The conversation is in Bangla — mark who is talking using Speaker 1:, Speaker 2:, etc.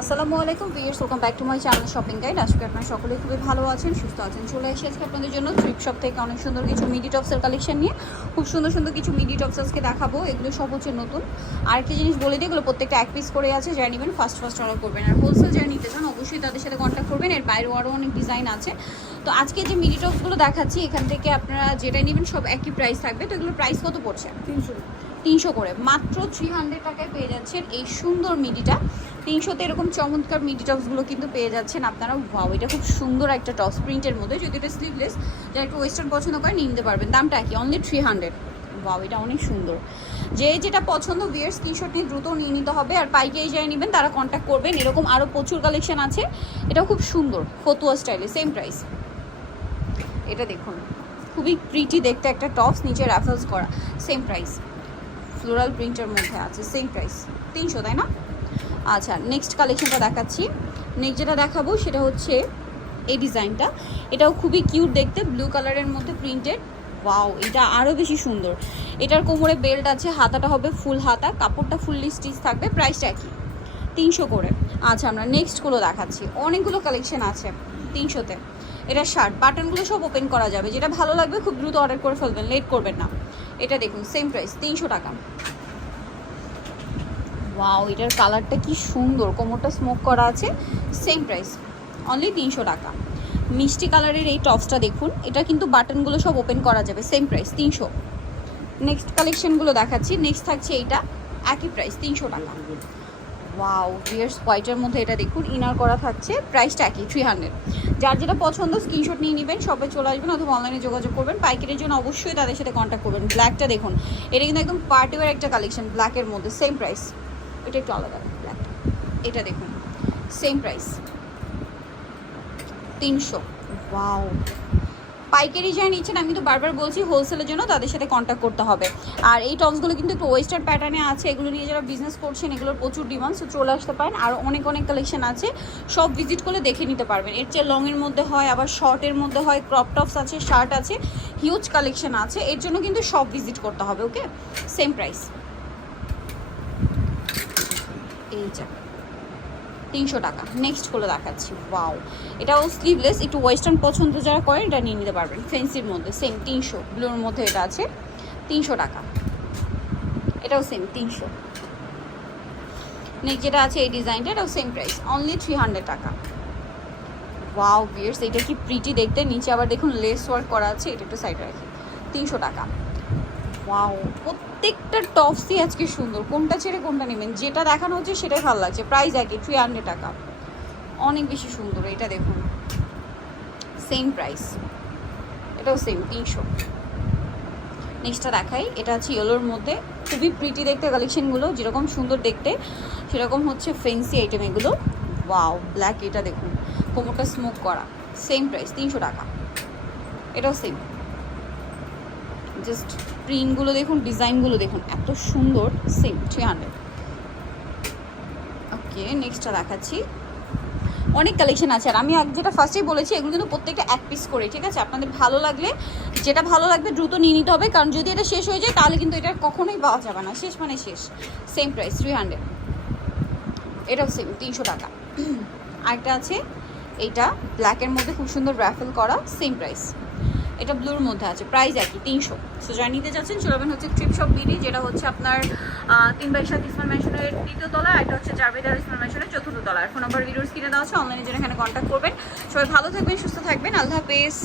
Speaker 1: আসসালামু আলাইকুম viewers welcome back to my channel shopping guide আজকে আপনারা সকলে খুবই ভালো আছেন সুস্থ আছেন। চলে এসে আজকে আপনাদের জন্য ট্রিপ শপ থেকে অনেক সুন্দর কিছু মিডি টপসের কালেকশন নিয়ে। খুব সুন্দর সুন্দর কিছু মিডি টপস আজকে দেখাবো এগুলো সব হচ্ছে নতুন। আরেকটা জিনিস বলে দিই এগুলো প্রত্যেকটা এক পিস করে আছে যারা নেবেন ফার্স্ট ফার্স্ট অর্ডার করবেন। আর হোলসেল যারা নিতে চান অবশ্যই তাদের সাথে কন্ট্যাক্ট করবেন এর বাইরেও আরও অনেক ডিজাইন আছে। তো আজকে যে মিডি টপসগুলো দেখাচ্ছি এখান থেকে আপনারা যেটাই নেবেন সব একই প্রাইস থাকবে। তো এগুলোর প্রাইস কত পড়ছে?
Speaker 2: তিনশো।
Speaker 1: তিনশো করে। মাত্র থ্রি হান্ড্রেড টাকায় পেয়ে যাচ্ছেন এই সুন্দর মিডিটা তিনশোতে এরকম চমৎকার মিডি টপসগুলো কিন্তু পেয়ে যাচ্ছেন আপনারা। ওয়াও এটা খুব সুন্দর একটা টপস প্রিন্টের মধ্যে। যদি এটা স্লিভলেস যারা একটু ওয়েস্টার্ন পছন্দ করেন, নিয়ে নিতে পারবেন। দামটা কি? অনলি থ্রি হান্ড্রেড ওয়াও এটা অনেক সুন্দর। যে যেটা পছন্দ বিয়ার স্ক্রিনশট নিয়ে দ্রুত নিয়ে নিতে হবে। আর পাইকারি যাই নেবেন, তারা কন্ট্যাক্ট করবেন। এরকম আরও প্রচুর কালেকশন আছে। এটাও খুব সুন্দর, ফতুয়া স্টাইলে সেম প্রাইস এটা দেখুন, খুবই প্রিটি দেখতে একটা টপস নিচে র্যাফেলস করা সেম প্রাইস ফ্লোরাল প্রিন্টের মধ্যে আছে সেম প্রাইস তিনশো, তাই না? আচ্ছা নেক্সট কালেকশনটা দেখাচ্ছি। নেক্সট যেটা দেখাবো সেটা হচ্ছে এই ডিজাইনটা এটাও খুবই কিউট দেখতে ব্লু কালারের মধ্যে প্রিন্টেড ওয়াও এটা আরও বেশি সুন্দর। এটার কোমরে বেল্ট আছে, হাতাটা হবে ফুল হাতা, কাপড়টা ফুললি স্টিচ থাকবে প্রাইসটা একই। তিনশো করে। আচ্ছা আমরা নেক্সটগুলো দেখাচ্ছি। অনেকগুলো কালেকশন আছে তিনশোতে। এটা শার্ট বাটনগুলো সব ওপেন করা যাবে। যেটা ভালো লাগবে, খুব দ্রুত অর্ডার করে ফেলবেন লেট করবেন না। এটা দেখুন সেম প্রাইস তিনশো টাকা। ওয়াও এটার কালারটা কি সুন্দর। কোমরটা স্মোক করা আছে সেম প্রাইস অনলি তিনশো টাকা। মিষ্টি কালারের এই টপসটা দেখুন, এটা কিন্তু বাটনগুলো সব ওপেন করা যাবে সেম প্রাইস তিনশো। নেক্সট কালেকশনগুলো দেখাচ্ছি নেক্সট থাকছে এইটা একই প্রাইস তিনশো টাকা। ওয়াও বিয়ার্স হোয়াইটের মধ্যে এটা দেখুন ইনার করা থাকছে প্রাইসটা একই থ্রি হান্ড্রেড যার যেটা পছন্দ স্ক্রিনশট নিয়ে নেবেন সবে চলে আসবেন অথবা অনলাইনে যোগাযোগ করবেন, পাইকারির জন্য অবশ্যই তাদের সাথে কন্ট্যাক্ট করবেন। ব্ল্যাকটা দেখুন, এটা কিন্তু একদম পার্টিওয়ার একটা কালেকশন ব্ল্যাকের মধ্যে সেম প্রাইস এটা একটু আলাদা এটা দেখুন সেম প্রাইস তিনশো। ওয়াও পাইকারি যারা নিচ্ছেন, আমি তো বারবার বলছি হোলসেলের জন্য তাদের সাথে কন্ট্যাক্ট করতে হবে। আর এই টপসগুলো কিন্তু একটু ওয়েস্টার্ন প্যাটার্নে আছে, এগুলো নিয়ে যারা বিজনেস করছেন, এগুলোর প্রচুর ডিমান্ড সো চলে আসতে পারেন। আর অনেক অনেক কালেকশন আছে, সব ভিজিট করলে দেখে নিতে পারবেন। এর চেয়ে লংয়ের মধ্যে হয়, আবার শর্টের মধ্যে হয় ক্রপ টপস আছে শার্ট আছে হিউজ কালেকশন আছে। এর জন্য কিন্তু সব ভিজিট করতে হবে ওকে সেম প্রাইস এই যা, তিনশো টাকা। নেক্সট করে দেখাচ্ছি। ওয়াও এটাও স্লিভলেস একটু ওয়েস্টার্ন পছন্দ যারা করেন, এটা নিয়ে নিতে পারবেন। ফেন্সির মধ্যে সেম তিনশো। ব্লুর মধ্যে এটা আছে, তিনশো টাকা। এটাও সেম তিনশো। নেক্সট যেটা আছে, এই ডিজাইনটা এটাও same price only three hundred টাকা। ওয়াও বিয়ার্স এটা কি প্রিটি দেখতে? নিচে আবার দেখুন লেস ওয়ার্ক করা আছে, এটা একটু সাইডে রাখি। তিনশো টাকা। ওয়াও প্রত্যেকটা টপসই আজকে সুন্দর। কোনটা ছেড়ে কোনটা নেবেন? যেটা দেখানো হচ্ছে সেটাই ভালো লাগছে। প্রাইস একই থ্রি হান্ড্রেড টাকা। অনেক বেশি সুন্দর, এটা দেখুন। সেম প্রাইস এটাও সেম তিনশো। নেক্সটটা দেখাই। এটা আছে ইয়েলোর মধ্যে। খুবই প্রিটি দেখতে কালেকশনগুলো যেরকম সুন্দর দেখতে, সেরকম হচ্ছে ফেন্সি আইটেম এগুলো। ওয়াও ব্ল্যাক এটা দেখুন। কোমরটা স্মোক করা। সেম প্রাইস তিনশো টাকা। এটাও সেম জাস্ট প্রিন্টগুলো দেখুন, ডিজাইনগুলো দেখুন, এত সুন্দর সেম থ্রি হান্ড্রেড ওকে নেক্সটটা দেখাচ্ছি। অনেক কালেকশন আছে, আর আমি যেটা ফার্স্টেই বলেছি, এগুলো কিন্তু প্রত্যেকটা এক পিস করে, ঠিক আছে? আপনাদের ভালো লাগলে, যেটা ভালো লাগবে দ্রুত নিয়ে নিতে হবে, কারণ যদি এটা শেষ হয়ে যায়, তাহলে কিন্তু এটা কখনোই পাওয়া যাবে না। শেষ মানে শেষ। সেম প্রাইস থ্রি হান্ড্রেড এটাও সেম তিনশো টাকা। আরেকটা আছে, এইটা ব্ল্যাকের মধ্যে খুব সুন্দর র্যাফেল করা সেম প্রাইস এটা ব্লুর মধ্যে আছে প্রাইস একই, তিনশো। সো যারা নিতে যাচ্ছেন চলবেন হচ্ছে ট্রিপ শপ বিডি যেটা হচ্ছে আপনার তিন বাই সাত ইসমান ম্যানশনের দ্বিতীয় তলা একটা হচ্ছে জারবেদার ইসমান ম্যানশনের চতুর্থ তলা। ফোন নাম্বার ভিডিওর স্ক্রিনে দেওয়া আছে অনলাইনে জন্য এখানে কন্ট্যাক্ট করবেন। সবাই ভালো থাকবেন, সুস্থ থাকবেন। আল্লাহ হাফেজ।